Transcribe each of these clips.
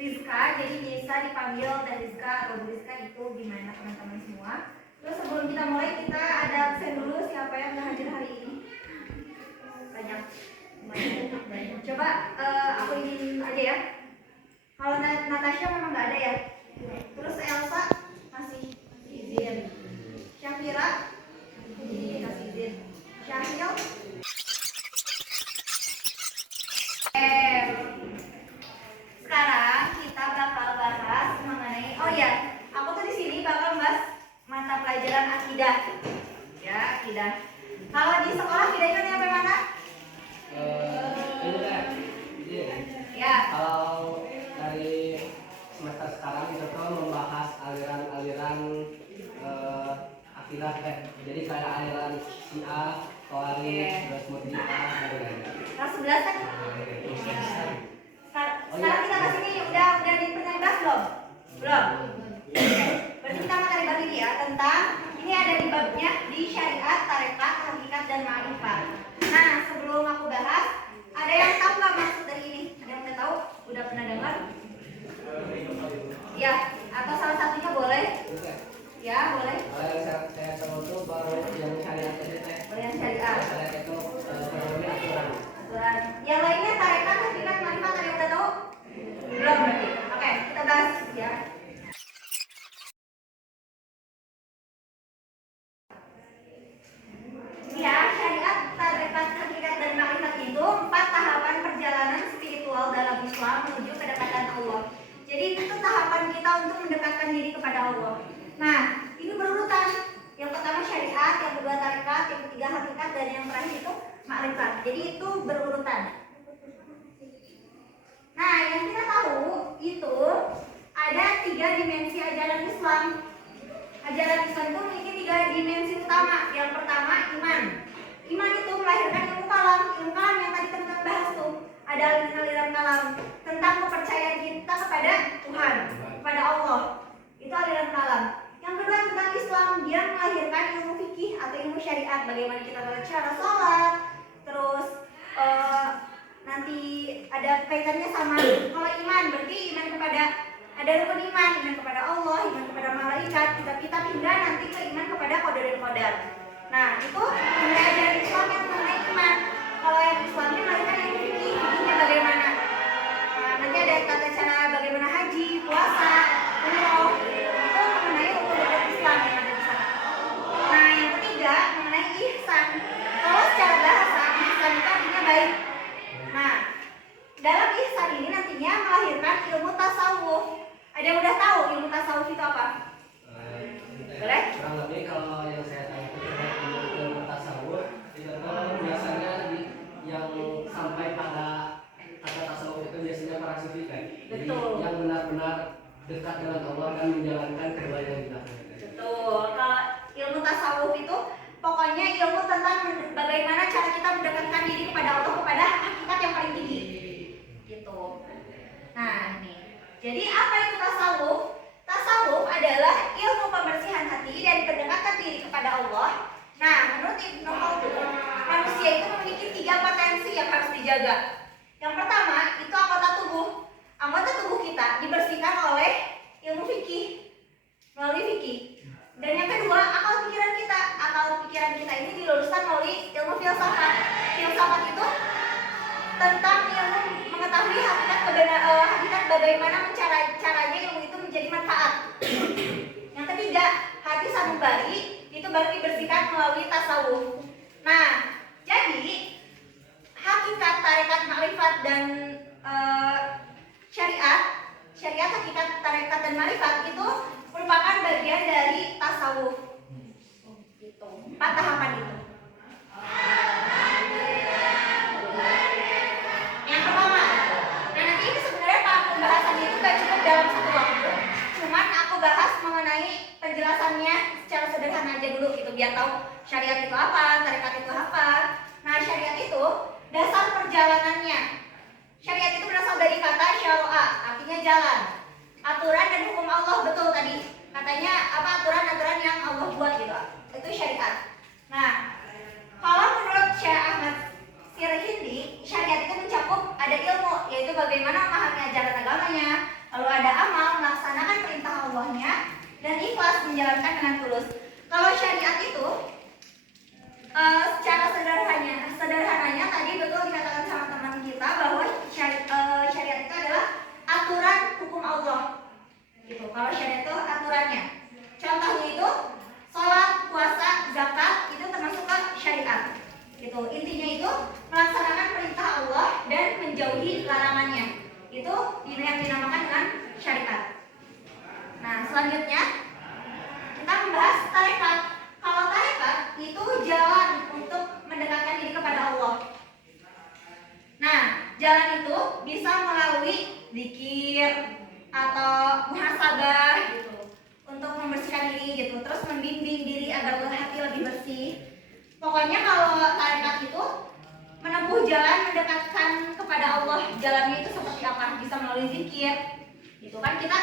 Rizka, jadi bisa dipanggil Teh Rizka atau Bu Rizka, itu gimana teman-teman semua. Terus sebelum kita mulai, kita ada absen dulu siapa yang nggak hadir hari ini. Banyak. Coba aku ingin aja ya. Kalau Natasha memang nggak ada ya. Terus Elsa masih izin. Syafira kasih izin. Syahil. Sekarang kita bakal bahas mengenai, oh ya, aku tuh di sini bakal bahas mata pelajaran akidah. Ya, akidah. Kalau di sekolah akidahnya sampai mana? Ya. Kalau dari semester sekarang kita tuh membahas aliran-aliran akidah, jadi kayak aliran Syiah, Khawarij, terus Murji'ah, Kelas 11 kan? Sekarang kita bahas ini udah pernah dibahas belum? Belum. Berarti kita akan dibagi ini ya tentang ini ada di babnya di syariat, tarekat, hakikat dan ma'rifat. Nah, sebelum aku bahas, ada yang tahu nggak maksud dari ini? Ada yang udah tahu? Udah pernah dengar? Ya, atau salah satunya boleh? Ya, boleh. Saya tahu tuh baru yang syariat itu teh. Boleh yang syariat. Syariat itu aturan. Yang lainnya tarekat, hakikat, ma'rifat ada yang udah tahu? Belum berarti. Oke, kita bahas ya. Ya, syariat, tarekat, hakikat dan ma'rifat itu 4 tahapan perjalanan spiritual dalam Islam menuju kedekatan Allah. Jadi itu tahapan kita untuk mendekatkan diri kepada Allah. Nah, ini berurutan. Yang pertama syariat, yang kedua tarekat, yang ketiga hakikat, dan yang terakhir itu ma'rifat. Jadi itu berurutan. Nah, yang kita tahu itu ada 3 dimensi ajaran Islam. Ajaran Islam itu memiliki 3 dimensi utama. Yang pertama iman. Iman itu melahirkan ilmu kalam. Ilmu kalam yang tadi teman-teman bahas tuh. Ada aliran kalam tentang kepercayaan kita kepada Tuhan, kepada Allah. Itu aliran kalam. Yang kedua tentang Islam, dia melahirkan ilmu fikih atau ilmu syariat. Bagaimana kita tata cara sholat. Terus nanti ada kaitannya sama kalau iman, berarti iman kepada ada rukun iman kepada Allah, iman kepada malaikat. Kita pindah nanti ke iman kepada qadar dan qadar. Nah, itu mulai ajaran Islam yang mengenai iman. Kalau yang Islamnya melahirkan ilmu fikih, fikihnya bagaimana? Nah, nanti ada tata cara bagaimana haji, puasa, umroh. Itu mengenai rukun Islam yang ada di sana. Nah, yang ketiga mengenai ihsan. Kalau secara bahasa ihsan itu artinya baik. Nah, dalam ihsan ini nantinya melahirkan ilmu tasawuf. Ada yang udah tahu ilmu tasawuf itu apa? Boleh? Kurang lebih kalau yang saya tahu itu ilmu tasawuf itu biasanya yang sampai pada kata tasawuf itu biasanya para sufi kan. Jadi yang benar-benar dekat dengan Allah dan menjalankan kebaikan kita. Betul. Kalau ilmu tasawuf itu pokoknya ilmu tentang bagaimana cara kita mendekatkan diri kepada Allah, kepada hakikat yang paling tinggi. Gitu. Nah, nih. Jadi apa itu tasawuf? Tasawuf adalah ilmu pembersihan hati dan pendekatan diri kepada Allah. Nah, menurut Ibnu Khaldun, manusia itu memiliki 3 potensi yang harus dijaga. Yang pertama, itu anggota tubuh. Anggota tubuh kita dibersihkan oleh ilmu fikih, melalui fikih. Dan yang kedua, akal pikiran kita. Akal pikiran kita ini diluruskan melalui ilmu filsafat. Filsafat itu tentang ilmu mengetahui hakikat bagaimana caranya ilmu itu menjadi manfaat. Yang ketiga, hati sanubari itu baru dibersihkan melalui tasawuf. Nah, jadi hakikat, tarekat, ma'rifat dan syariat, hakikat, tarekat dan ma'rifat itu merupakan bagian dari tasawuf. Gitu. 4 tahapan itu. Yang pertama, nah nanti ini sebenarnya pembahasannya itu gak cukup dalam satu waktu. Cuman aku bahas mengenai penjelasannya secara sederhana aja dulu gitu, biar tahu syariat itu apa, tarekat itu apa. Nah, syariat itu dasar perjalanannya. Syariat itu berasal dari kata syara'a, artinya jalan. Aturan dan hukum Allah, betul tadi. Katanya apa, aturan-aturan yang Allah buat gitu. Itu syariat. Nah, kalau menurut Syekh Ahmad Hindi, syariat itu mencakup ada ilmu, yaitu bagaimana memahami ajaran agamanya, lalu ada amal, melaksanakan perintah Allahnya, dan ikhlas menjalankan dengan tulus. Kalau syariat itu secara sederhananya tadi betul dikatakan sama teman kita bahwa syariat itu adalah aturan hukum Allah. Gitu. Kalau syariat itu aturannya. Contohnya itu sholat, puasa, zakat itu termasuk ke syariat. Gitu. Intinya itu melaksanakan perintah Allah dan menjauhi larangannya. Itu yang dinamakan dengan syariat. Nah, selanjutnya kita membahas tarekat. Kalau tarekat itu jalan untuk mendekatkan diri kepada Allah. Nah, jalan itu bisa melalui zikir atau muhasabah gitu, untuk membersihkan diri gitu, terus membimbing diri agar hati lebih bersih. Pokoknya kalau tarekat itu menempuh jalan mendekatkan kepada Allah. Jalannya itu seperti apa? Bisa melalui zikir. Gitu kan kita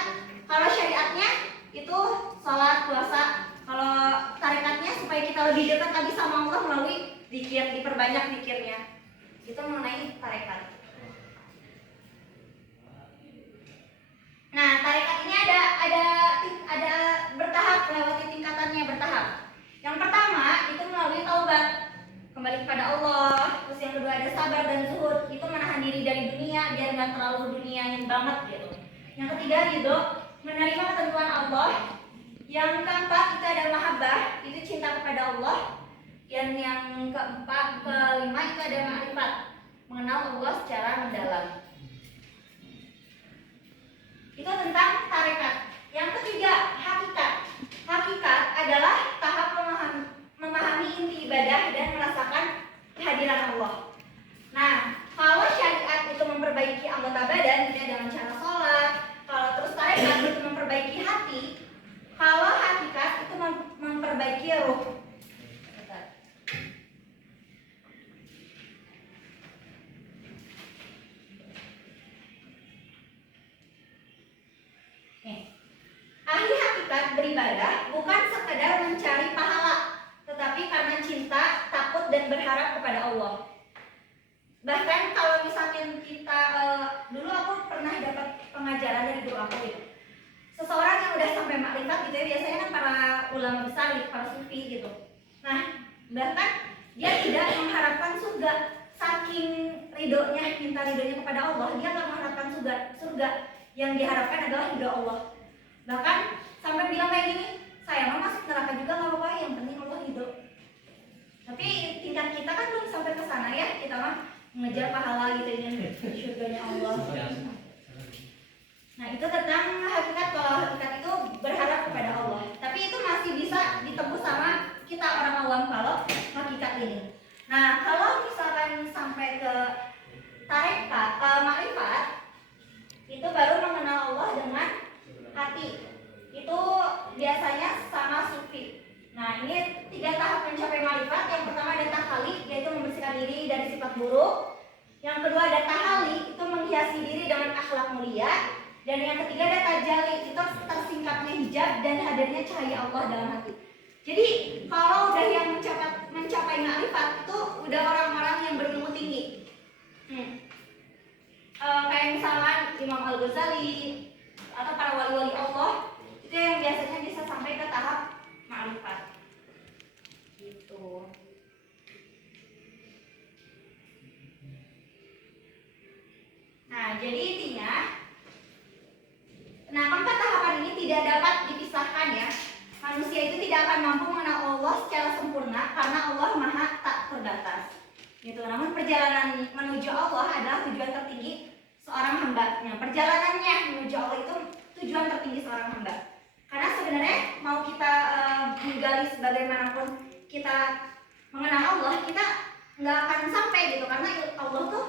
kalau syariatnya itu sholat, puasa. Kalau tarekatnya supaya kita lebih dekat lagi sama Allah melalui zikir, diperbanyak zikirnya. Itu mengenai tarekat. Nah, tarekat ini ada bertahap, melewati tingkatannya bertahap. Yang pertama itu melalui taubat, kembali kepada Allah. Terus yang kedua ada sabar dan zuhud, itu menahan diri dari dunia biar nggak terlalu duniain banget gitu. Yang ketiga ridho, menerima ketentuan Allah. Yang keempat itu ada mahabbah, itu cinta kepada Allah. Yang kelima itu ada ma'rifat, mengenal Allah secara mendalam. Itu tentang tarekat. Yang ketiga hakikat. Hakikat adalah tahap memahami inti ibadah dan merasakan kehadiran Allah. Nah, kalau syariat itu memperbaiki anggota badan dengan cara sholat, kalau terus tarekat itu memperbaiki hati, kalau hakikat itu memperbaiki ruh. Ahli hakikat beribadah bukan sekedar mencari pahala, tetapi karena cinta, takut, dan berharap kepada Allah. Bahkan kalau misalnya kita dulu aku pernah dapat pengajaran dari guru aku gitu. Seseorang yang udah sampai makrifat gitu ya, biasanya kan para ulama besar gitu, para sufi gitu. Nah, bahkan dia tidak mengharapkan surga, saking ridhonya, minta ridhonya kepada Allah, dia nggak mengharapkan surga. Yang diharapkan adalah ridho Allah. Bahkan sampai bilang kayak gini, saya mah masuk neraka juga nggak apa-apa, yang penting Allah ridho. Tapi tingkat kita kan belum sampai ke sana ya, kita mah mengejar pahala gitu ya, surganya Allah. Nah, itu tentang hakikat. Kalau hakikat itu berharap kepada Allah, tapi itu masih bisa ditembus sama kita orang awam kalau hakikat ini. Nah, kalau misalkan sampai ke tarekat, makrifat, itu baru mengenal Allah dengan hati. Itu biasanya sama sufi. Nah, ini 3 tahap mencapai makrifat. Yang pertama ada tahalli, yaitu membersihkan diri dari sifat buruk. Yang kedua ada tahali, itu menghiasi diri dengan akhlak mulia. Dan yang ketiga ada tajalli, itu tersingkapnya hijab dan hadirnya cahaya Allah dalam hati. Jadi kalau udah yang mencapai makrifat itu udah orang-orang yang berilmu tinggi. Kayak misalkan Imam Al-Ghazali atau para wali-wali Allah, itu yang biasanya bisa sampai ke tahap makrifat. Gitu. Nah, jadi intinya, nah, 4 tahapan ini tidak dapat dipisahkan ya. Manusia itu tidak akan mampu mengenal Allah secara sempurna karena Allah Maha tak terbatas. Gitu. Namun perjalanan menuju Allah adalah tujuan tertinggi seorang hamba. Nah, perjalanannya menuju Allah itu tujuan tertinggi seorang hamba. Karena sebenarnya mau kita menggali sebagaimanapun kita mengenal Allah, kita nggak akan sampai gitu, karena Allah tuh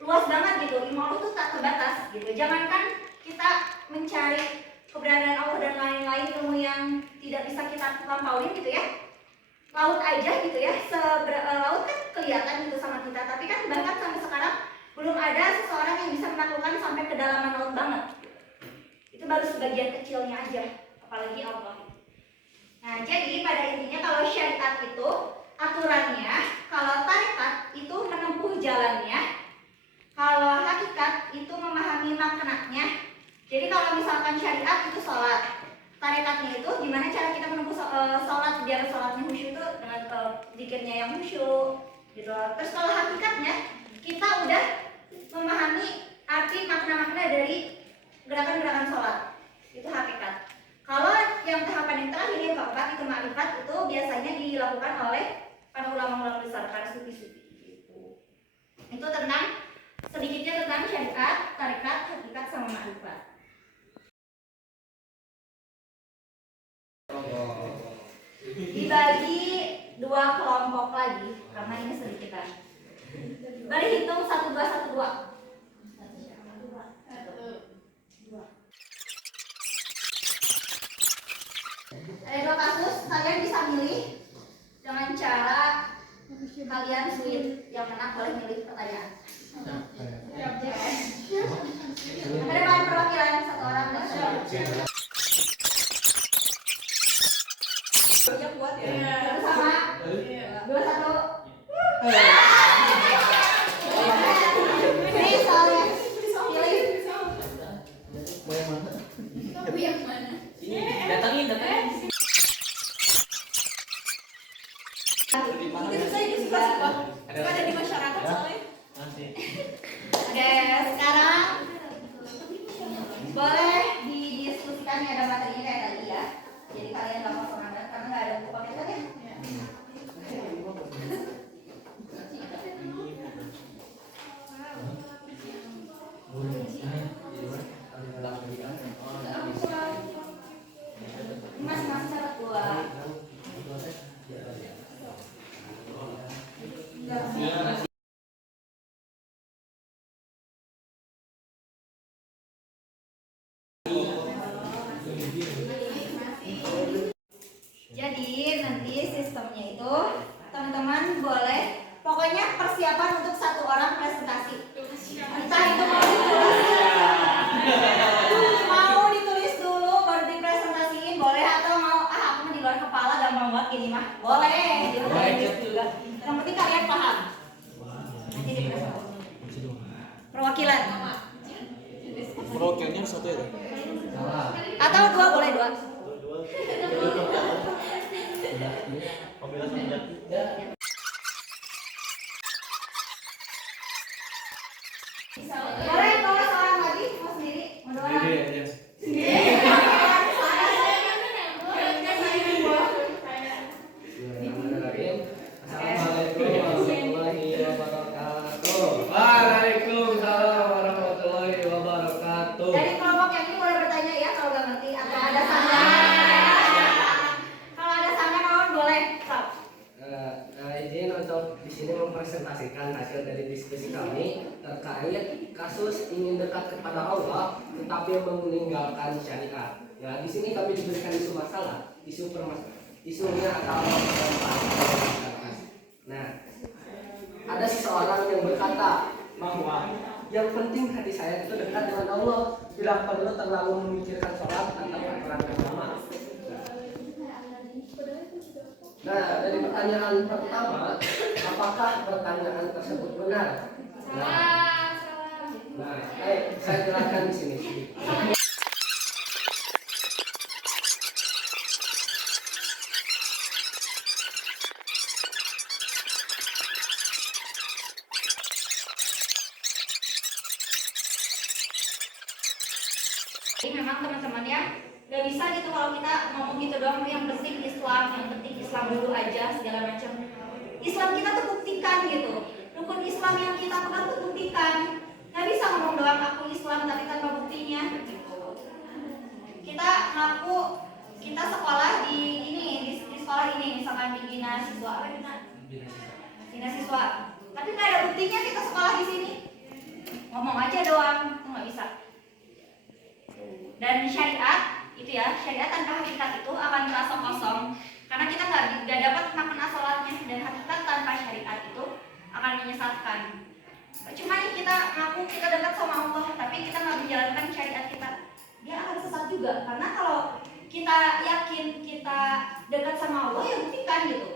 luas banget gitu, ilmu Allah tuh tak terbatas gitu. Jangankan kita mencari keberadaan Allah dan lain-lain ilmu yang tidak bisa kita lampauin gitu ya. Laut aja gitu ya, laut kan kelihatan gitu sama kita, tapi kan bahkan sampai sekarang belum ada seseorang yang bisa menaklukkan sampai kedalaman laut banget. Itu baru sebagian kecilnya aja, apalagi Allah. Nah, jadi pada intinya kalau syariat itu aturannya kalau tarekat itu menempuh jalannya, kalau hakikat itu memahami maknanya. Jadi kalau misalkan syariat itu sholat, tarekatnya itu gimana cara kita menempuh sholat biar sholatnya khusyuk itu dengan zikirnya yang khusyuk gitu. Terus kalau hakikatnya kita udah memahami arti makna-makna dari gerakan-gerakan sholat, itu hakikat. Kalau yang tahapan yang terakhir yang keempat itu ma'rifat, itu biasanya dilakukan oleh para ulama-ulama besar, para sufi-sufi gitu. Itu tentang sedikitnya tentang syariat, tarekat, hakikat sama ma'rifat. Dibagi dua kelompok lagi karena ini sedikitan. Mari hitung 1 2 1 2. Ada 2 kasus, kalian bisa milih dengan cara kalian sweet. Yang menang boleh milih pertanyaan. Ada bahan perwakilan 1 orang. Sama 2 1. Ini soalnya pilih. Mau yang mana? Datangin. Itu saya suka ada di masyarakat soalnya. Oke, sekarang boleh didiskusikan ya, ada materinya kayak tadi ya. Jadi kalian gampang semangat karena nggak ada buku paketan ya. Mas catat gua. Jadi nanti sistemnya itu teman-teman boleh, pokoknya persiapan untuk 1 orang presentasi. Entah itu mau ditulis dulu baru dipresentasiin boleh, atau mau aku di luar kepala gampang banget gini mah boleh. Juga. Yang penting kalian paham. Nanti dipresentasi. Perwakilan. Perwakilannya 1 ya? Atau 2 boleh 2. Boleh bawa seorang lagi, mau sendiri, mau 2 orang. Waalaikumsalam warahmatullahi wabarakatuh. Dari kelompok yang ini boleh bertanya ya kalau nggak ngerti atau ada saran. Kalau ada saran kawan boleh stop. Izin untuk di sini mempresentasikan hasil dari diskusi kami terkait kasus ingin dekat kepada Allah tetapi meninggalkan syariat. Ya, di sini kami diberikan isu masalah, isunya adalah masalah. Nah, ada seseorang yang berkata bahwa yang penting hati saya itu dekat dengan Allah, tidak perlu terlalu memikirkan sholat atau aturan agama. Nah, dari pertanyaan pertama, apakah pertanyaan tersebut benar? Nah, saya jelaskan di sini. Jadi memang teman-teman ya, gak bisa gitu kalau kita ngomong gitu doang, yang penting Islam dulu aja segala macam. Islam kita tuh buktikan gitu, rukun Islam yang kita pegang tuh buktikan. Gak bisa ngomong doang aku Islam tapi tanpa buktinya. Kita ngaku kita sekolah di sekolah ini, misalkan di Bina Siswa, Bina Siswa, tapi nggak ada buktinya kita sekolah di sini. Ngomong aja doang, itu nggak bisa. Dan syariat itu ya, syariat tanpa hakikat itu akan terasa kosong karena kita nggak dapat makna sholatnya, dan hakikat tanpa syariat itu akan menyesatkan. Cuma nih kita ngaku kita dekat sama Allah tapi kita nggak menjalankan syariat kita, dia akan sesat juga. Karena kalau kita yakin kita dekat sama Allah ya buktikan gitu.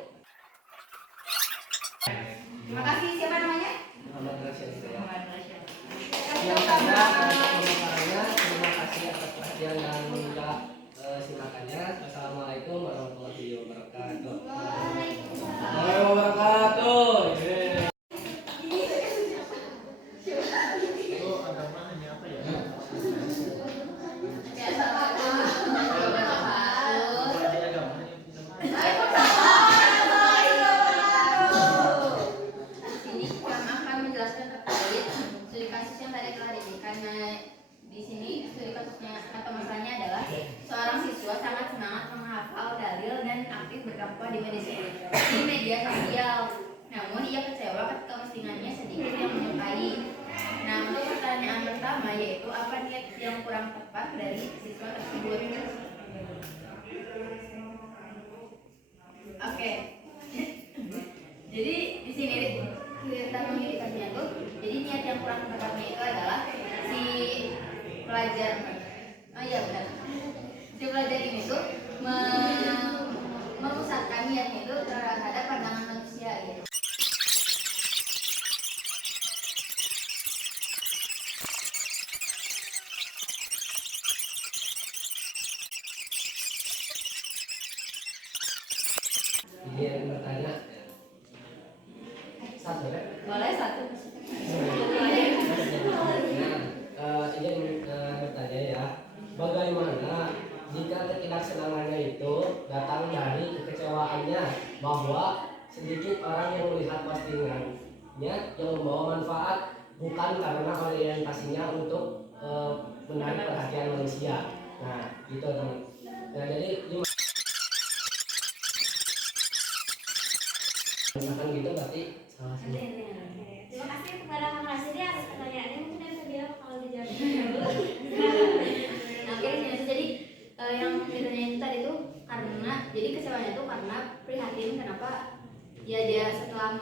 Terima kasih. Siapa namanya? Muhammad Rashid saya. Kasih Yang tahu saya sama pemaparannya, terima kasih atas perhatian dan juga silakannya. Assalamualaikum warahmatullahi wabarakatuh. Waalaikumsalam wabarakatuh. Ini kami akan menjelaskan terkait studi kasus yang tadi telah diberikan. Di sini studi kasusnya atau masalahnya adalah seorang siswa sangat semangat menghafal dalil dan aktif berdakwah di media sosial. Namun ia kecewa ketika postingannya sedikit yang menyukai. Nah, untuk pertanyaan pertama yaitu apa niat yang kurang tepat dari siswa tersebut? Oke. Jadi di sini kita memilihkannya tuh. Jadi niat yang kurang tepatnya itu adalah si pelajar. Oh iya benar. Si pelajar ini tuh memusatkan niatnya itu terhadap pandangan manusia gitu. Izin bertanya. Satu ya? Boleh satu. Izin bertanya ya. Bagaimana jika ketidaksenangannya itu datang dari kekecewaannya bahwa sedikit orang yang melihat postingannya yang membawa manfaat bukan karena orientasinya untuk menarik perhatian manusia. Nah, gitu teman. Nah, jadi misalkan gitu berarti salah semua. Terima kasih kepada Kang Rasidi atas pertanyaannya. Mungkin dari dia kalau dijawab. Nah, oke di sini jadi yang ditanya itu tadi tuh karena jadi kecewanya tuh karena prihatin kenapa ya dia setelah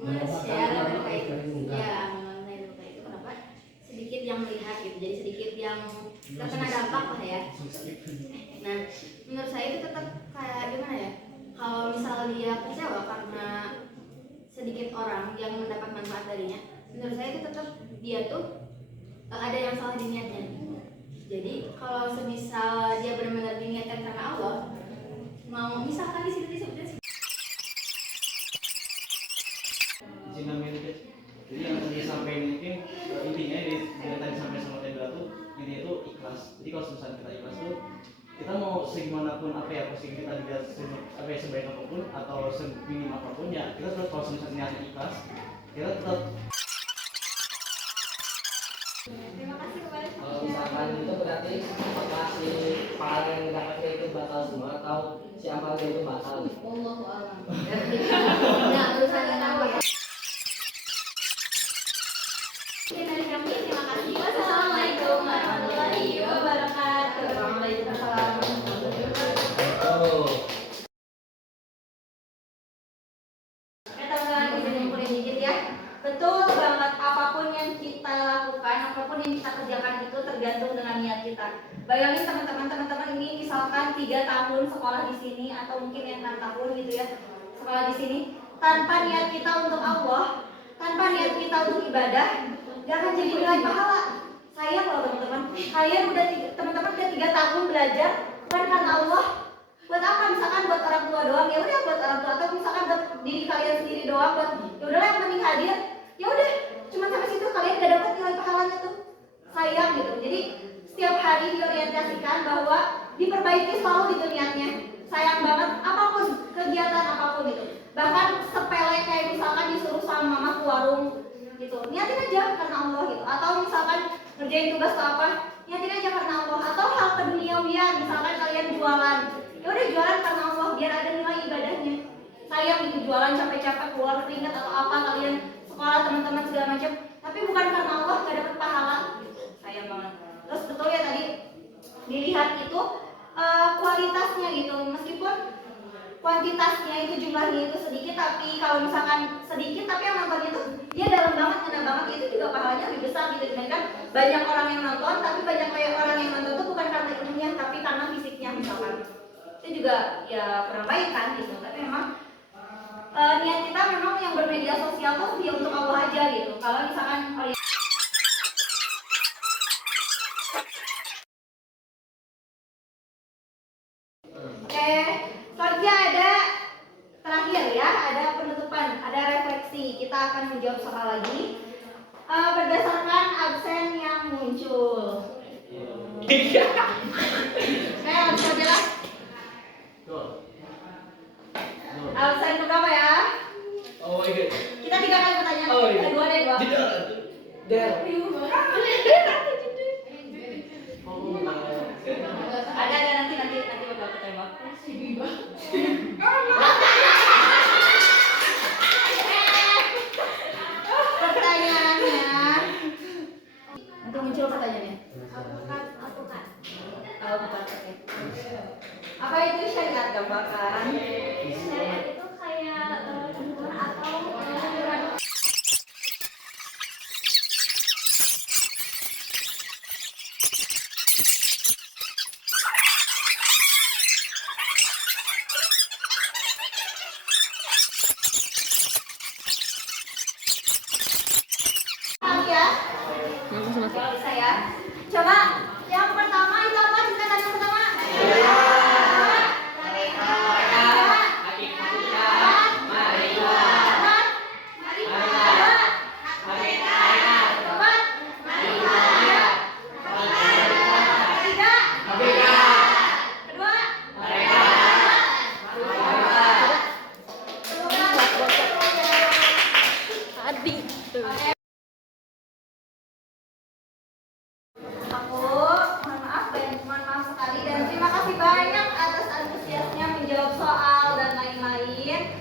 nge-share terkait ya mengenai berita itu kenapa sedikit yang melihat gitu, jadi sedikit yang terkena dampak lah ya. Nah, menurut saya itu tetap kayak gimana ya, kalau misal dia kecewa karena sedikit orang yang mendapat manfaat darinya, menurut saya itu tetap dia tuh ada yang salah di niatnya. Jadi kalau semisal dia benar-benar diniatkan karena Allah, mau misalkan di situ disebutnya Cina milik. Jadi yang tadi sampaikan mungkin intinya dari tadi sampai sama tadi tuh intinya itu ikhlas. Jadi kalau misalnya kita ikhlas tuh kita mau segimanapun apa ya posting kita dilihat apa ya sebaik apapun atau seminim apapun ya kita terus kalau misalnya niatnya ikhlas kita tetap. Terima kasih kepada Kalau misalkan itu berarti apakah si pahala yang didapatnya itu batal semua atau si amalnya itu batal? Wallahu a'lam. Nah, urusannya tahu ya. Oke, dari kami terima kasih. Wassalamualaikum warahmatullahi wabarakatuh. Waalaikumsalam. Oh. teman-teman bisa ngumpulin dikit ya. Betul banget, apapun yang kita lakukan, apapun yang kita kerjakan itu tergantung dengan niat kita. Bayangin teman-teman ini misalkan 3 tahun sekolah di sini atau mungkin yang 6 tahun gitu ya sekolah di sini, tanpa niat kita untuk Allah, tanpa niat kita untuk ibadah, gak akan jadi nilai pahala. Sayang loh teman-teman, kalian teman-teman udah 3 tahun belajar bukan karena Allah. Buat apa? Misalkan buat orang tua doang, ya udah buat orang tua, atau misalkan buat diri kalian sendiri doang, buat ya udahlah yang penting hadir, ya udah cuma sampai situ kalian gak dapat nilai pahalanya tuh. Sayang gitu. Jadi setiap hari diorientasikan bahwa diperbaiki selalu itu niatnya. Sayang banget apapun kegiatan apapun itu, bahkan sepele kayak misalkan disuruh sama mama ke warung gitu, niatin aja karena Allah gitu. Atau misalkan ngerjain tugas atau apa, niatin aja karena Allah. Atau hal keduniawian, misalkan kalian jualan, ya udah jualan karena Allah biar ada nilai ibadahnya. Sayang itu jualan capek-capek keluar keringat atau apa, kalian sekolah teman-teman segala macam, tapi bukan karena Allah gak dapat pahala. Sayang banget. Terus betul ya tadi dilihat itu kualitasnya gitu, meskipun kuantitasnya itu jumlahnya itu sedikit, tapi kalau misalkan sedikit tapi yang nontonnya itu dia dalam banget, ngena banget, itu juga pahalanya lebih besar gitu dibandingkan banyak orang yang nonton tapi banyak kayak orang yang nonton itu bukan karena ilmunya tapi karena fisiknya misalkan. Itu juga ya kurang baik kan gitu. Tapi memang niat kita memang yang bermedia sosial tuh ya untuk Allah aja gitu. Kalau misalkan oke, selanjutnya ada terakhir ya, ada penutupan, ada refleksi. Kita akan menjawab soal lagi berdasarkan absen yang muncul. Langsung aja lah. Absen berapa ya? Oh iya. Kita 3 kali pertanyaan. Oh, iya. Ada 2 deh, 2. Der. Ada nanti bakal ketembak. Pertanyaannya. Nanti muncul pertanyaannya. Alpukat. Alpukat, oke. Apa itu syariat gambarkan? Syariat itu kayak hukuman atau aturan. Ya. Kalau bisa ya. Coba yang pertama itu apa? Singkatan yang pertama. Mohon maaf sekali dan terima kasih banyak atas antusiasnya menjawab soal dan lain-lain.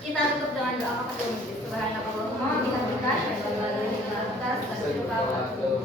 Kita tutup dengan doa kepada Subhanallahumma bihamdika asyhadu an la ilaha illa anta astaghfiruka wa atubu